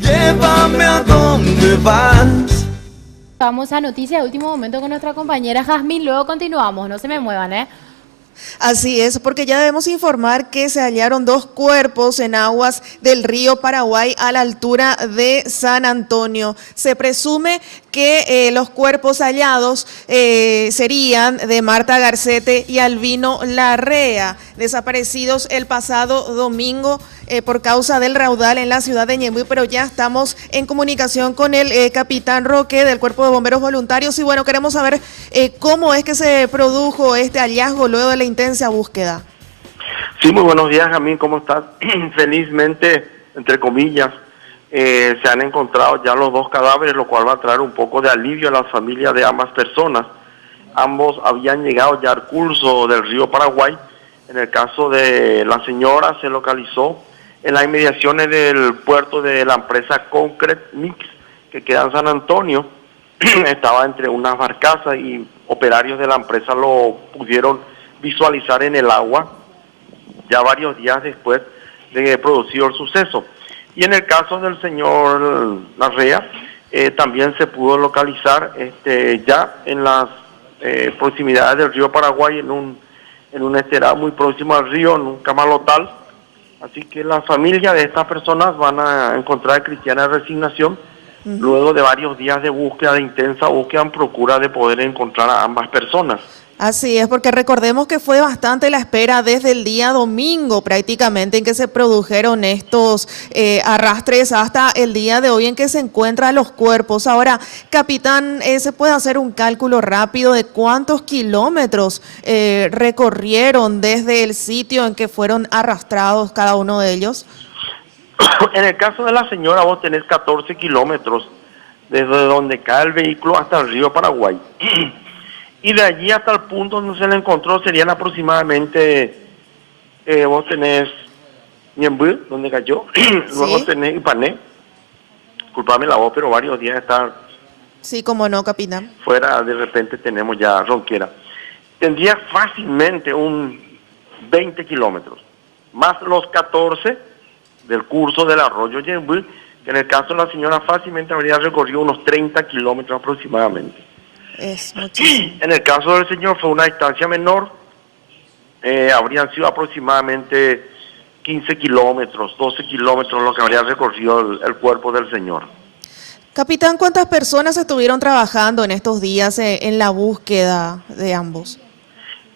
Llévame a donde vas. Vamos a noticias de último momento con nuestra compañera Jazmín, luego continuamos, no se me muevan, ¿eh? Así es, porque ya debemos informar que se hallaron dos cuerpos en aguas del río Paraguay a la altura de San Antonio. Se presume que los cuerpos hallados serían de Marta Garcete y Albino Larrea, desaparecidos el pasado domingo por causa del raudal en la ciudad de Ñemby, pero ya estamos en comunicación con el capitán Roque del Cuerpo de Bomberos Voluntarios y bueno, queremos saber cómo es que se produjo este hallazgo luego de la intensa búsqueda. Sí, muy buenos días, Jamín, ¿cómo estás? Felizmente, entre comillas, se han encontrado ya los dos cadáveres, lo cual va a traer un poco de alivio a las familias de ambas personas. Ambos habían llegado ya al curso del río Paraguay. En el caso de la señora se localizó en las inmediaciones del puerto de la empresa Concrete Mix, que queda en San Antonio. Estaba entre unas barcazas y operarios de la empresa lo pudieron visualizar en el agua ya varios días después de producido el suceso. Y en el caso del señor Larrea, también se pudo localizar ya en las proximidades del río Paraguay, en un esterado muy próximo al río, en un camalotal. Así que la familia de estas personas van a encontrar cristiana resignación luego de varios días de búsqueda, de intensa búsqueda en procura de poder encontrar a ambas personas. Así es, porque recordemos que fue bastante la espera desde el día domingo prácticamente en que se produjeron estos arrastres hasta el día de hoy en que se encuentran los cuerpos. Ahora, capitán, ¿se puede hacer un cálculo rápido de cuántos kilómetros recorrieron desde el sitio en que fueron arrastrados cada uno de ellos? En el caso de la señora, vos tenés 14 kilómetros desde donde cae el vehículo hasta el río Paraguay. Y de allí hasta el punto donde se le encontró serían aproximadamente, vos tenés Ñemby, donde cayó, luego tenés Ipané, disculpame la voz, pero varios días estar Sí, como no, capitán. fuera, de repente tenemos ya Ronquera. Tendría fácilmente un 20 kilómetros, más los 14 del curso del arroyo Ñemby, que en el caso de la señora fácilmente habría recorrido unos 30 kilómetros aproximadamente. Es muchísimo. En el caso del señor fue una distancia menor, habrían sido aproximadamente 15 kilómetros, 12 kilómetros lo que habría recorrido el cuerpo del señor. Capitán, ¿cuántas personas estuvieron trabajando en estos días en la búsqueda de ambos?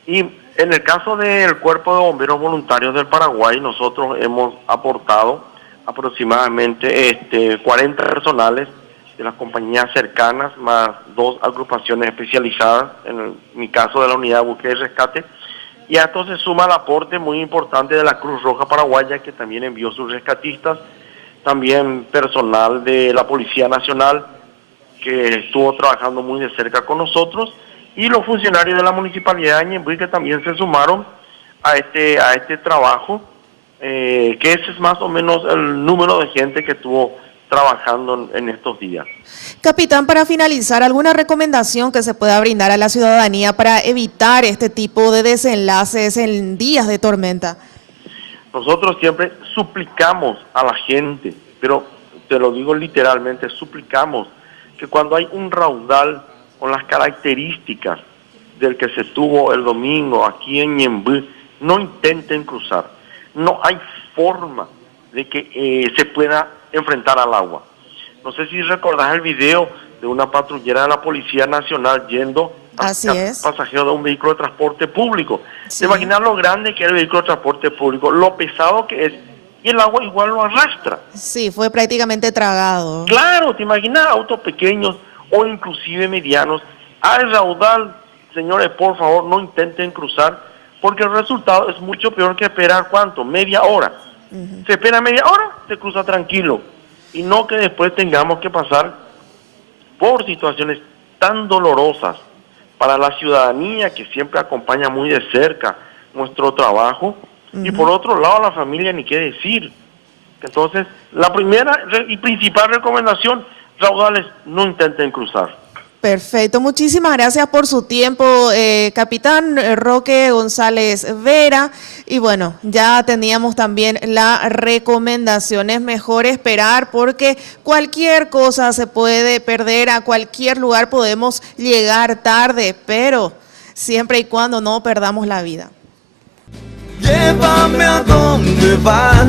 Y en el caso del Cuerpo de Bomberos Voluntarios del Paraguay, nosotros hemos aportado aproximadamente 40 personales de las compañías cercanas, más 2 agrupaciones especializadas, en mi caso de la Unidad de Búsqueda y Rescate, y a esto se suma el aporte muy importante de la Cruz Roja Paraguaya, que también envió sus rescatistas, también personal de la Policía Nacional, que estuvo trabajando muy de cerca con nosotros, y los funcionarios de la Municipalidad de Ñemby, que también se sumaron a este trabajo, que ese es más o menos el número de gente que estuvo trabajando en estos días. Capitán, para finalizar, ¿alguna recomendación que se pueda brindar a la ciudadanía para evitar este tipo de desenlaces en días de tormenta? Nosotros siempre suplicamos a la gente, pero te lo digo literalmente, suplicamos que cuando hay un raudal con las características del que se tuvo el domingo aquí en Ñemby, no intenten cruzar. No hay forma de que se pueda enfrentar al agua. No sé si recordás el video de una patrullera de la Policía Nacional yendo a pasajeros de un vehículo de transporte público. Sí. ¿Te imaginas lo grande que es el vehículo de transporte público, lo pesado que es, y el agua igual lo arrastra? Sí, fue prácticamente tragado. Claro, te imaginas autos pequeños o inclusive medianos. Al raudal, señores, por favor, no intenten cruzar, porque el resultado es mucho peor que esperar, ¿cuánto? Media hora. Se espera media hora, se cruza tranquilo. Y no que después tengamos que pasar por situaciones tan dolorosas para la ciudadanía que siempre acompaña muy de cerca nuestro trabajo. Y por otro lado, la familia, ni qué decir. Entonces, la primera y principal recomendación, raudales, no intenten cruzar. Perfecto, muchísimas gracias por su tiempo, capitán Roque González Vera. Y bueno, ya teníamos también la recomendación, es mejor esperar porque cualquier cosa se puede perder, a cualquier lugar podemos llegar tarde, pero siempre y cuando no perdamos la vida. Llévame a donde vas.